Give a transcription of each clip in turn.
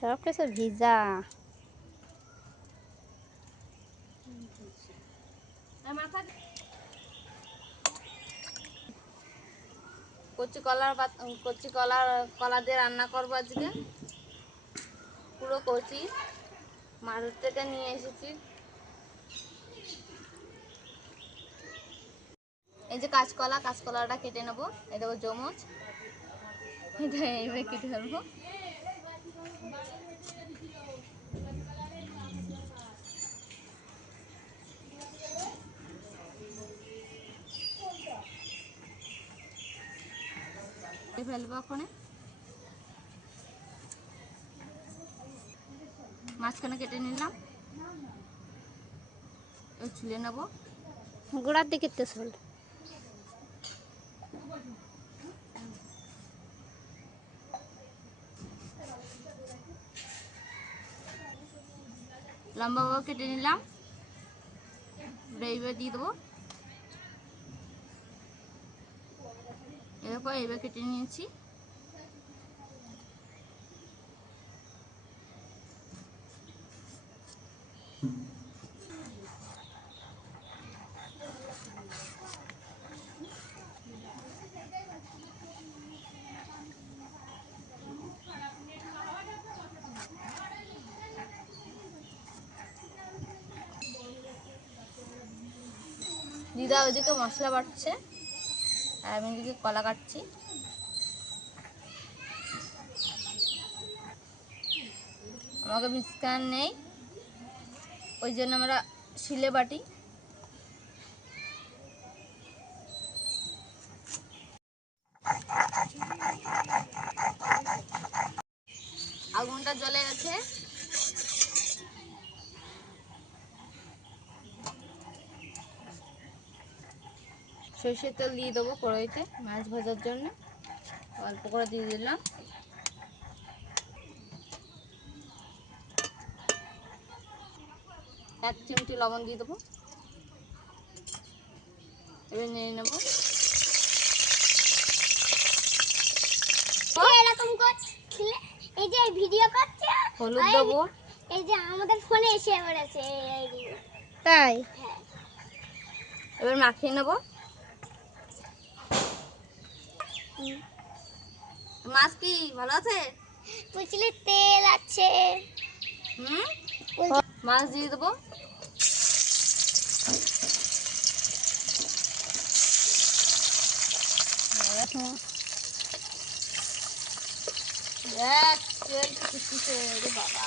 সব কিছু ভিজা। কচি কলার কচি কলার কলা দিয়ে রান্না করব আজকে। পুরো কচি। মাঠের থেকে নিয়ে এসেছি। এই যে কাঁচকলা, কাঁচকলাটা কেটে নেব। এটা জমচ এটা এইভাবে কেটে ফেলব। ফেলব ওখানে মাঝখানে কেটে নিলাম। ছুলে নেব। গোড়ার দিকে তো চল। লম্বাভাবে কেটে নিলাম। এইবার দিয়ে দেবো। এরপর এইবার কেটে নিয়েছি। দিদা ওইদিকে মশলা বাটছে। আর আমি এদিকে কলা কাটছি। আমাকে মিসকান নেই, ওই জন্য আমরা শিলে বাটি। আগুনটা জ্বলে গেছে। সর্ষের তেল দিয়ে দেবো কড়াইতে মাছ ভাজার জন্য। অল্প করে দিয়ে দিলাম। এক চিমটি লবণ দিয়ে দেবো। এবার নিয়ে নেব। এরকম করছিলে এই যে ভিডিও করছে? হলুদ দেবো এই যে আমাদের ফোনে এসে পড়েছে তাই? হ্যাঁ। এবার মাখিয়ে নেব। মাছ কি ভালো আছে? বুঝলে তেল আছে। হুম? মাছ দিয়ে দেবো। তেল বাবা।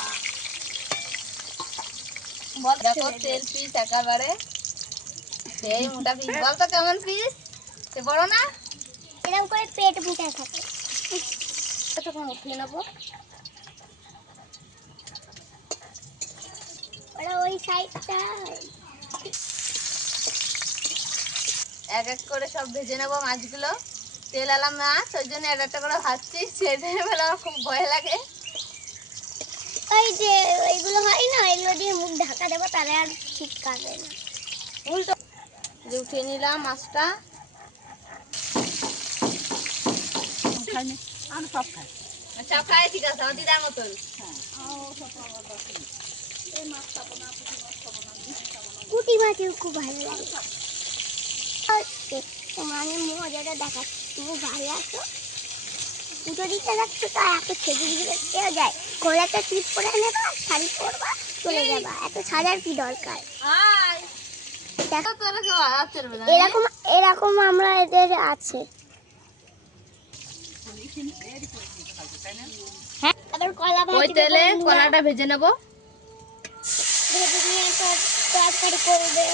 দেখো তেল পিস একেবারে। সেই মোটা পিস বল তো কেমন পিস সে বড় না? এরকম করে পেট ফুটে থাকে। তখন উঠিয়ে নেব। ওরা ওই সাইডটা। এক এক করে সব ভেজে নেব মাছগুলো। তেল আলা মাছ ওই জন্য এক একটা করে ভাজছি। সেটা বেলা আমার খুব ভয় লাগে। ওই যে ওইগুলো হয় না এগুলো দিয়ে মুখ ঢাকা দেবো তাহলে আর ঠিক কাটবে না। উল্টো যে উঠিয়ে নিলাম মাছটা। সব খাই। ঠিক আছে আমার দিদার মতন। কুটি মাছের খুব ভালো লাগে। মানে মজাটা দেখাচ্ছি। তুমি ভালো আছো পুজো দিতে যাচ্ছ তো এত ছেড়ে যায়। গোলাটা টিপ করে নেবা শাড়ি পরবা চলে যাবা। এত সাজার কি দরকার? এরকম এরকম আমরা এদের আছে। হ্যাঁ ওই তেলে? কলাটা ভেজে নেব। ভেজে নিয়ে তর- তরকারি করবে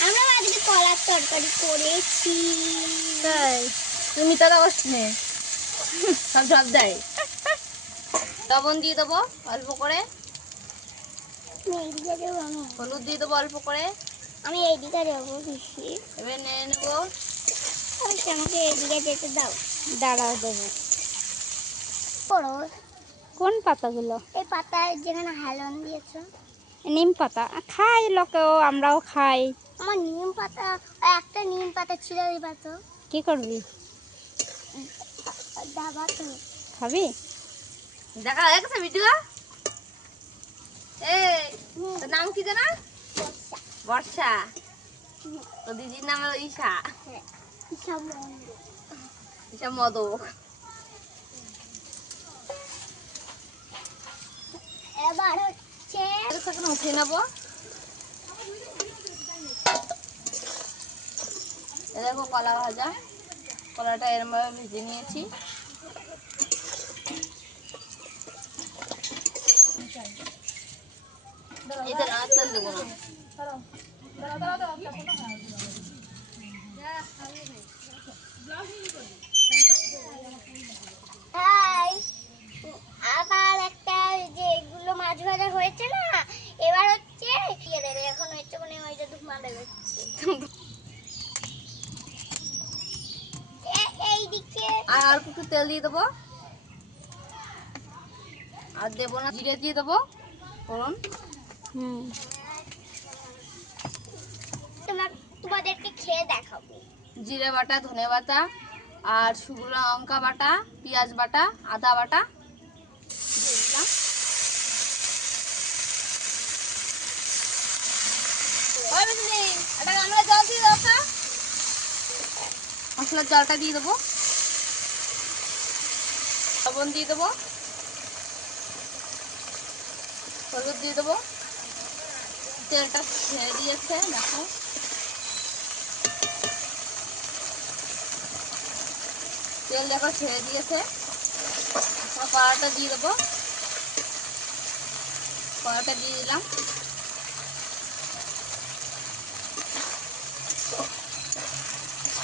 আমরা আজকে কলার তরকারি করেছি তাই। তুমি তো অবশ্য নে সব ঢপ দেয়। লবণ দিয়ে দেবো অল্প করে। হলুদ দিয়ে দেবো অল্প করে। আমি এইদিকে দেবো বেশি এবার নিয়ে নেব। আমাকে এইদিকে যেতে দাও। দাঁড়াও দেবো। পড়ো। কোন পাতাগুলো? এই পাতায় যেখানে হালন দিয়েছ। নিম পাতা। খাই লোকেও আমরাও খাই। আমার নিম পাতা একটা নিম পাতা ছিঁড়ে দিবা তো কি করবি? দাবা তো। খাবি? দেখা হয়ে গেছে ভিডিও তোর নাম কি জানা বর্ষা। তো দিদির নাম হলো ঈশা। ঈশা মদক এবার হচ্ছে এখন উঠিয়ে নেব দেখো কলা ভাজা কলাটা এরম ভাবে ভেজে নিয়েছি এটা হাই আবার একটা যে এগুলো মাছ ভাজা হয়েছে না এবার হচ্ছে দিয়ে দেবে এখন হচ্ছে মানে ওইটা ধুমা দেবে এইদিকে আর অল্প একটু তেল দিয়ে দেবো। আর দেবো না জিরে দিয়ে দেবো ফোড়ন। হুম। তোমাদেরকে খেয়ে দেখাবো। জিরে বাটা ধনে বাটা। আর শুকনো লঙ্কা বাটা, পেঁয়াজ বাটা, আদা বাটা দিয়ে। মশলার জলটা দিয়ে দেবো। লবণ দিয়ে দেবো। হলুদ দিয়ে দেবো। তেলটা ছেড়ে দিয়েছে, দেখো। তেল দেখো ছেড়ে দিয়েছে। কড়াটা দিয়ে দেবো। কড়াটা দিয়ে দিলাম।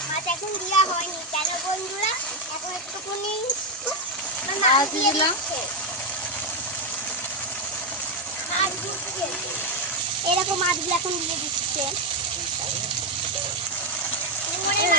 মাছ এখন দেওয়া হয়নি। কেন বন্ধুরা? এখন একটুখানি দিয়ে দিলাম। এরকম মাছগুলো এখন দিয়ে দিচ্ছে মনে মাথা তোমরা যদি দেখতে চাও লাইক আবার হুম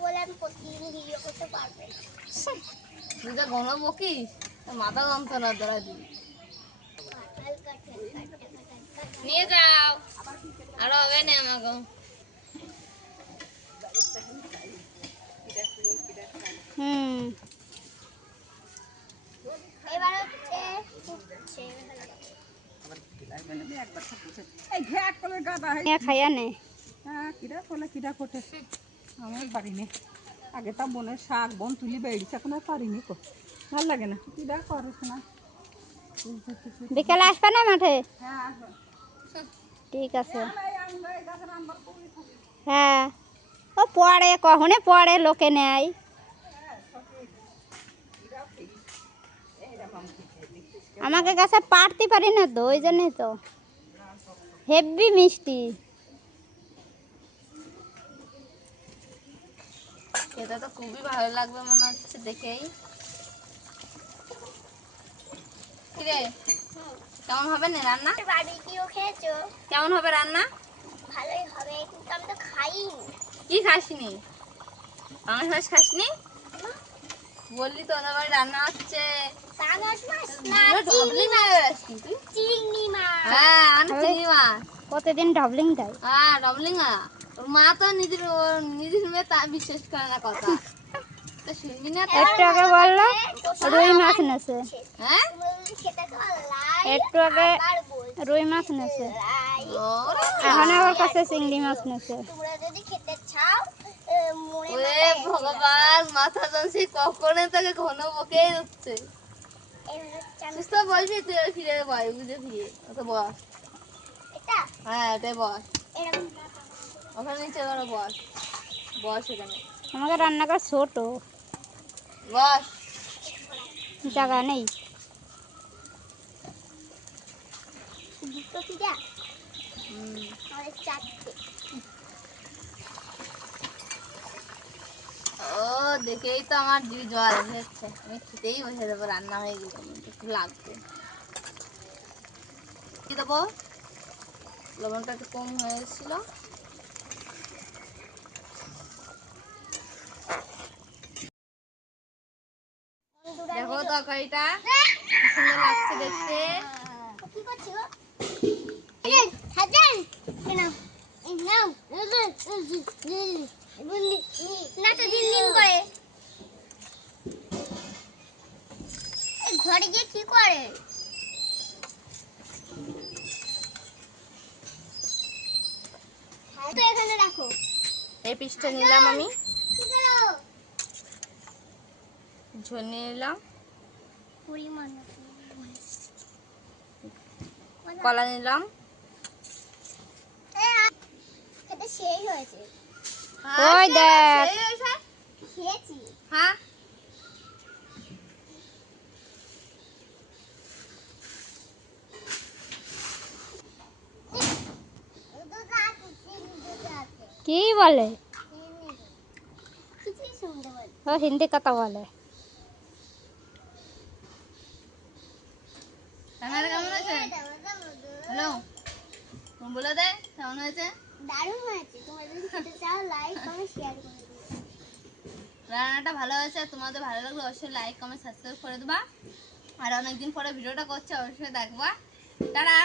বলে আমি প্রতিদিন ভিডিও করতে পারব না। তুই তো ঘন বকিস তোর মাথা যন্ত্রণা ধরা দিবি। নিয়ে যাও আর হবে না আমাকে হুম। এবার হচ্ছে হচ্ছে নিয়ে খাইয়া নে। হ্যাঁ কিরা করলে কিরা কোটে আমি পারিনি আগে তা বনের শাক বন তুলি বেড়িছে এখন আর পারিনি কো। ভালো লাগে না। কিরা করিস না বিকেলে আসবে না মাঠে? হ্যাঁ ঠিক আছে। আমরা। হ্যাঁ। ও পড়ে কখনে পড়ে লোকে নেয়। আমাকে কাছে পারতে পারি না তো ওই জন্যই তো। হেভি মিষ্টি। এটা তো খুবই ভালো লাগবে মনে হচ্ছে দেখেই। কিরে কেমন হবে না রান্না? বারবিকিউ খেয়েছো? কেমন হবে রান্না? ভালোই হবে কিন্তু আমি তো খাইনি। কি খাসনি? মাছ খাসনি? বললি তো ওদের বাড়ি রান্না হচ্ছে। হ্যাঁ প্রতিদিন ডবলিং দেয়? হ্যাঁ ডবলিং মা তো নিজের নিজের মেয়ে তা বিশ্বাস করে না কথা। তো শুনবি না তো? একটু আগে বলল রুই মাছ নেছে। হ্যাঁ? একটু আগে রুই মাছ নেছে। এখন আবার কাছে চিংড়ি মাছ নেছে। ভগবান মাথা কখনো তাকে ঘন বকেই উঠছে এই হচ্ছে আমি- তুই ফিরে বয় বুঝে ফিরে অত বস। হ্যাঁ এটাই বস। এরকম ওখানে নিচে করে বস। বস এখানে। আমাকে রান্নাঘর ছোট। বস। জায়গা নেই। ও দেখেই তো আমার জিভে জল এসেছে আমি খেতেই বসে দেবো রান্না হয়ে গেছে। একটু লাগবে কি দেবো? লবণটা একটু কম হয়ে গেছিল তরকারিটা কি সুন্দর লাগছে দেখতে কি করছ গো? এই হাজান কেন এই নাও না তো দিন দিন করে এই ঘরে গিয়ে কি করে তো রাখো এই পিসটা নিলাম আমি। ঝোল নিয়ে নিলাম কলা নিলাম। সেই ওই দেখ। হ্যাঁ। কি বলে? ও হিন্দি কথা বলে। রান্নাটা কেমন হয়েছে হ্যালো? বলে দে কেমন হয়েছে? দারুণ হয়েছে। তোমরা যদি খেতে চাও লাইক কমেন্ট শেয়ার করে দিও। রান্নাটা ভালো হয়েছে তোমাদের ভালো লাগলে অবশ্যই লাইক কমেন্ট সাবস্ক্রাইব করে দেবা। আর অনেকদিন পরে ভিডিওটা করছে অবশ্যই দেখবা। টাটা!